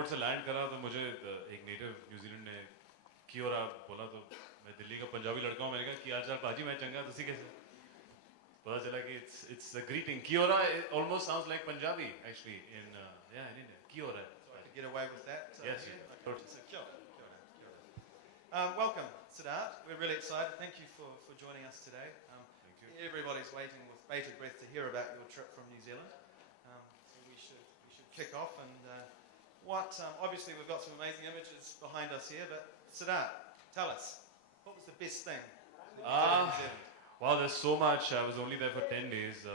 Airport से land करा तो मुझे एक नेटिव न्यूजीलैंड ने की और आप बोला तो मैं दिल्ली का पंजाबी लड़का हूँ मैंने कहा कि यार पाजी मैं चंगा तुसी कैसे पता चला कि it's a greeting Kiora almost sounds like Punjabi actually in yeah in India Kiora so I could get away with that yes yeah? okay. Totally. So kia ora, kia ora, kia ora. Welcome Sidharth, we're really excited, thank you for joining us today. Thank you. Everybody's waiting with bated breath to hear about your trip from New Zealand, so we should kick off and obviously we've got some amazing images behind us here, but Sidharth, tell us, what was the best thing that you did in New Zealand? Wow, there's so much. I was only there for 10 days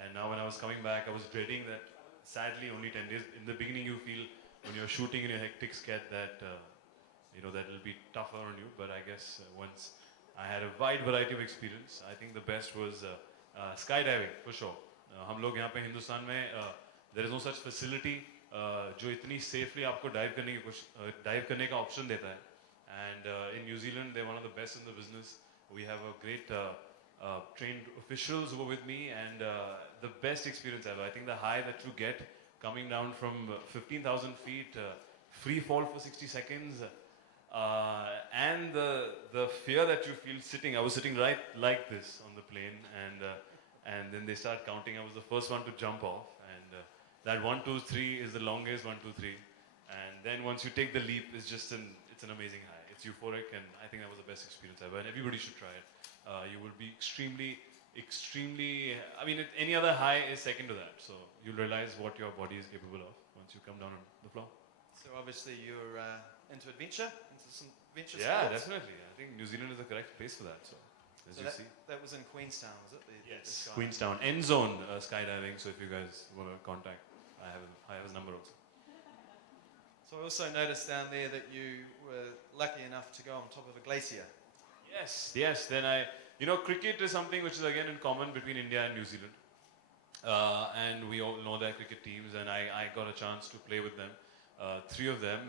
and now when I was coming back I was dreading that sadly only 10 days. In the beginning you feel when you're shooting in a hectic sketch that you know that it'll be tougher on you, but I guess once I had a wide variety of experience, I think the best was skydiving for sure. हम लोग यहाँ पे हिंदुस्तान में there is no such facility जो इतनी safely आपको dive करने का option देता है, and in New Zealand they're one of the best in the business. We have a great trained officials who were with me, and the best experience ever. I think the high that you get coming down from 15,000 feet, free fall for 60 seconds, and the fear that you feel sitting. I was sitting right like this on the plane, and then they start counting. I was the first one to jump off, and that 1, 2, 3 is the longest 1, 2, 3, and then once you take the leap, it's an amazing high. It's euphoric, and I think that was the best experience ever, and everybody should try it. You will be extremely, I mean, any other high is second to that, so you'll realize what your body is capable of once you come down on the floor. So obviously you're into adventure, into some adventure yeah, sports? Definitely. I think New Zealand is the correct place for that, so as so you see. That was in Queenstown, was it? Yes, Queenstown. End zone skydiving, so if you guys want to contact, I have his number also. So I also noticed down there that you were lucky enough to go on top of a glacier. Yes. Then cricket is something which is again in common between India and New Zealand. And we all know their cricket teams, and I got a chance to play with them. 3 of them,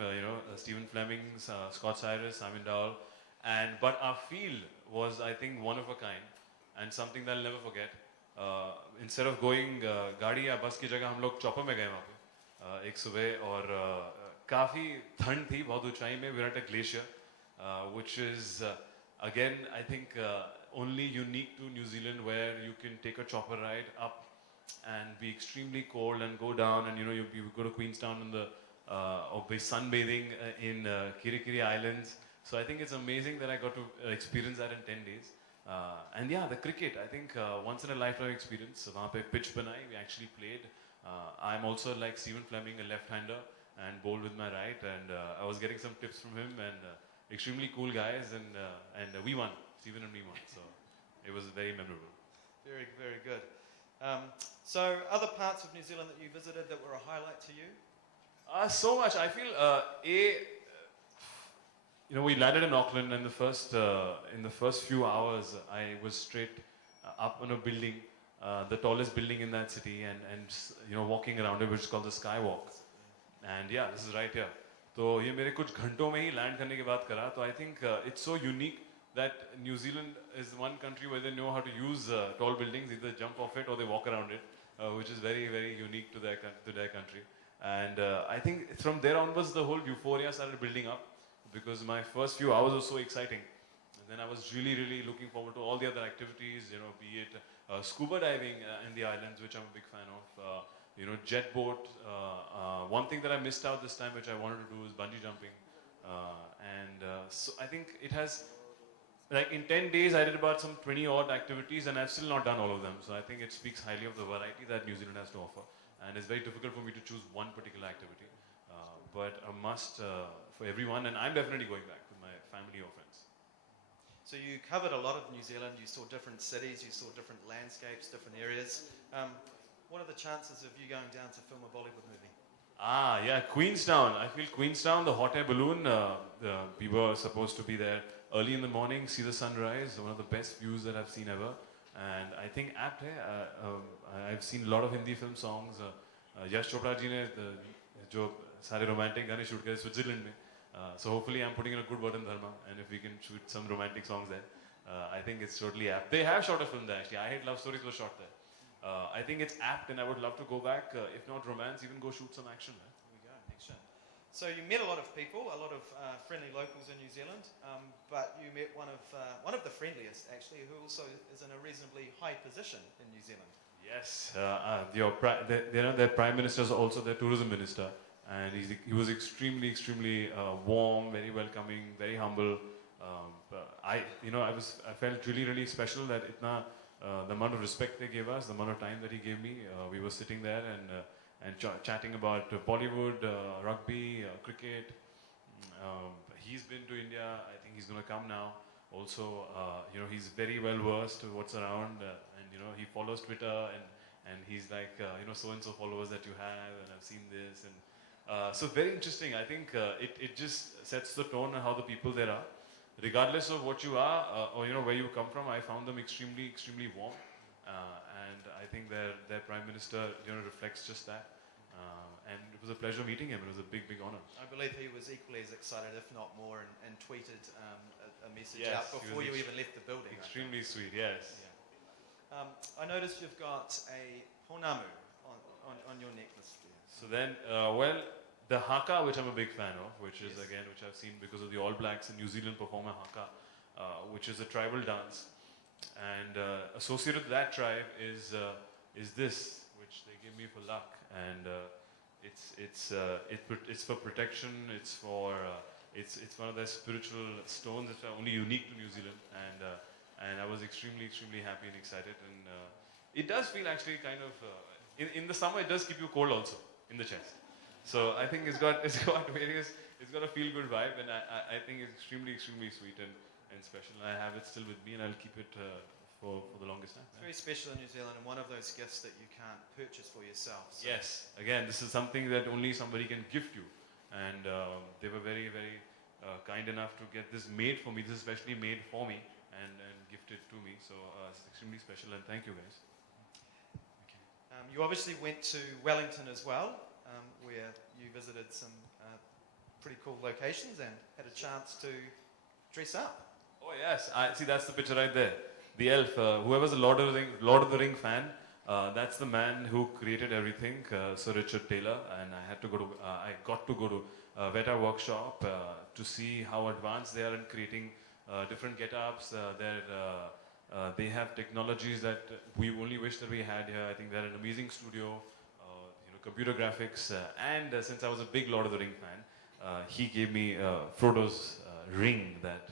Stephen Fleming, Scott Cyrus, Simon Dowell. But our field was, I think, one of a kind, and something that I'll never forget. Instead of going गाड़ी या बस की जगह हम लोग chopper में गए वहाँ पे एक सुबह, और काफ़ी ठंड थी, बहुत ऊंचाई में. we're at a glacier, which is again I think only unique to New Zealand, where you can take a chopper ride up and be extremely cold and go down, and you go to Queenstown in the or be sunbathing in Kirikiri Islands. So I think it's amazing that I got to experience that in 10 days. And yeah, the cricket, I think once in a lifetime experience. वहाँ पे pitch बनाई, we actually played. I'm also like Stephen Fleming, a left-hander, and bowled with my right, and I was getting some tips from him, and extremely cool guys, and we won. Stephen and me won, so it was very memorable. Very, very good. So other parts of New Zealand that you visited that were a highlight to you? So much. I feel we landed in Auckland, and in the first few hours, I was straight up on a building, the tallest building in that city, and walking around it, which is called the Skywalk. And yeah, this is right here. तो ये मेरे कुछ घंटों में ही land करने के बाद करा. तो I think it's so unique that New Zealand is one country where they know how to use tall buildings, either jump off it or they walk around it, which is very, very unique to their country. And I think from there onwards, the whole euphoria started building up, because my first few hours were so exciting. And then I was really, really looking forward to all the other activities, be it scuba diving in the islands, which I'm a big fan of, jet boat. One thing that I missed out this time, which I wanted to do, is bungee jumping. So I think it has, like in 10 days, I did about some 20 odd activities, and I've still not done all of them. So I think it speaks highly of the variety that New Zealand has to offer. And it's very difficult for me to choose one particular activity, but a must for everyone, and I'm definitely going back with my family or friends. So you covered a lot of New Zealand, you saw different cities, you saw different landscapes, different areas. What are the chances of you going down to film a Bollywood movie? Yeah, Queenstown. I feel Queenstown, the hot air balloon, we were supposed to be there early in the morning, see the sunrise, one of the best views that I've seen ever. And I think apt hai, I've seen a lot of Hindi film songs. Yash Chopra ji ne jo sare romantic gaane shoot kare Switzerland mein. So hopefully I'm putting in a good word in Dharma, and if we can shoot some romantic songs there, I think it's totally apt. They have shot a film there actually. I Hate Love Stories was shot there. I think it's apt, and I would love to go back. If not romance, even go shoot some action there. Here we go, action. So you met a lot of people, a lot of friendly locals in New Zealand, but you met one of the friendliest actually, who also is in a reasonably high position in New Zealand. Yes, their prime minister is also their tourism minister, and he was extremely warm, very welcoming, very humble. I felt really special that the amount of respect they gave us, the amount of time that he gave me. We were sitting there and chatting about Bollywood, rugby, cricket. He's been to India. I think he's going to come now. Also, he's very well versed with what's around, and he follows Twitter, and he's like, so and so followers that you have, and I've seen this, and so very interesting. I think it just sets the tone on how the people there are, regardless of what you are or where you come from. I found them extremely warm, and I think their prime minister reflects just that. And it was a pleasure meeting him. It was a big honor. I believe he was equally as excited, if not more, and tweeted a message Yes, out before you even left the building. Extremely sweet, yes. Yeah. I noticed you've got a ponamu on your necklace there. So then, the haka, which I'm a big fan of, which is again, which I've seen because of the All Blacks in New Zealand perform a haka, which is a tribal dance, and associated with that tribe is this, which they give me for luck, and it's for protection. It's for it's one of their spiritual stones that are only unique to New Zealand, and I was extremely happy and excited, and it does feel actually kind of in the summer it does keep you cold also in the chest. So I think it's got a feel good vibe, and I think it's extremely sweet and special. And I have it still with me, and I'll keep it for the longest time. It's very special in New Zealand, and one of those gifts that you can't purchase for yourself. So. Yes, again, this is something that only somebody can gift you, and they were very kind enough to get this made for me. This is especially made for me and gifted to me. So it's extremely special, and thank you guys. You obviously went to Wellington as well, where you visited some pretty cool locations and had a chance to dress up. Oh yes, I see. That's the picture right there. The elf. Whoever's a Lord of the Ring fan, that's the man who created everything, Sir Richard Taylor. And I got to go to Veta workshop to see how advanced they are in creating different get-ups. They have technologies that we only wish that we had here. I think they're an amazing studio, computer graphics, and since I was a big Lord of the Ring fan, he gave me Frodo's ring that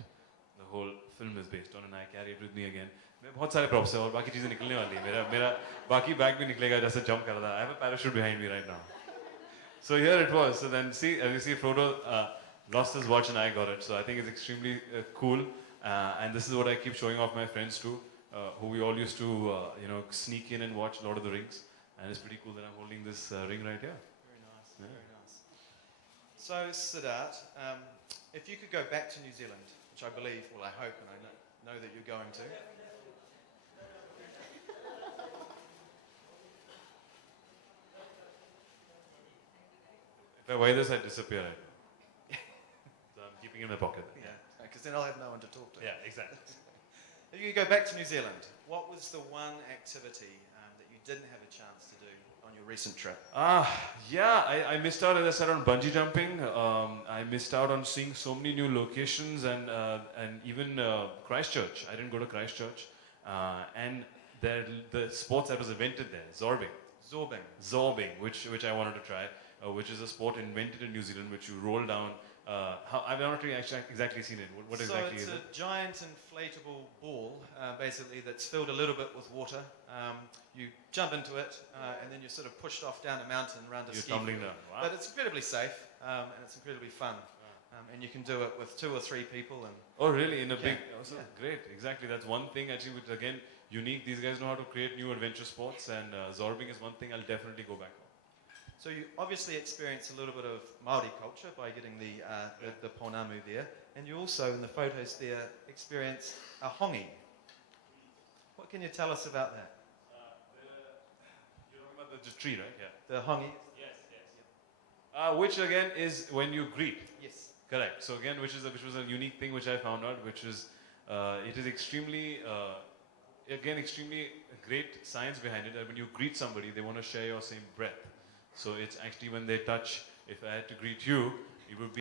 the whole film is based on, and I carry it with me again. मैं बहुत सारे props हैं और बाकी चीजें निकलने वाली हैं. मेरा बाकी bag भी निकलेगा जैसे jump कर रहा था. I have a parachute behind me right now. So here it was. So then see, as you see, Frodo lost his watch and I got it. So I think it's extremely cool. And this is what I keep showing off my friends too, who we all used to, sneak in and watch Lord of the Rings. And it's pretty cool that I'm holding this ring right here. Very nice, very nice. So Sidharth, if you could go back to New Zealand, which I believe, well I hope and I know that you're going to. If I wear this, I disappear right now. So I'm keeping it in my pocket. Yeah, because then I'll have no one to talk to. Yeah, exactly. If you could go back to New Zealand, what was the one activity that you didn't have a chance to do on your recent trip? I missed out, as I said, on bungee jumping. I missed out on seeing so many new locations, and even Christchurch. I didn't go to Christchurch. And the sports that was invented there, zorbing, which I wanted to try, which is a sport invented in New Zealand, which you roll down. I've not really actually exactly seen it. What exactly is it? So it's a giant inflatable ball, basically, that's filled a little bit with water. You jump into it, and then you're sort of pushed off down a mountain around a ski. You're tumbling down. Wow. But it's incredibly safe, and it's incredibly fun. And you can do it with 2 or 3 people. And oh, really? In a big... Also, great. Exactly. That's one thing, actually, which, again, unique. These guys know how to create new adventure sports, and zorbing is one thing I'll definitely go back on. So you obviously experienced a little bit of Māori culture by getting the ponamu there, and you also, in the photos there, experienced a hongi. What can you tell us about that? You're talking about the tree, right? Yeah. The hongi? Yes. Which again is when you greet. Yes. Correct. So again, which was a unique thing which I found out, which is it is extremely great science behind it. That when you greet somebody, they want to share your same breath. So it's actually when they touch, if I had to greet you, it would be